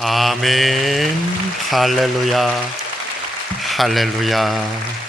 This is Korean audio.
아멘. 할렐루야. 할렐루야.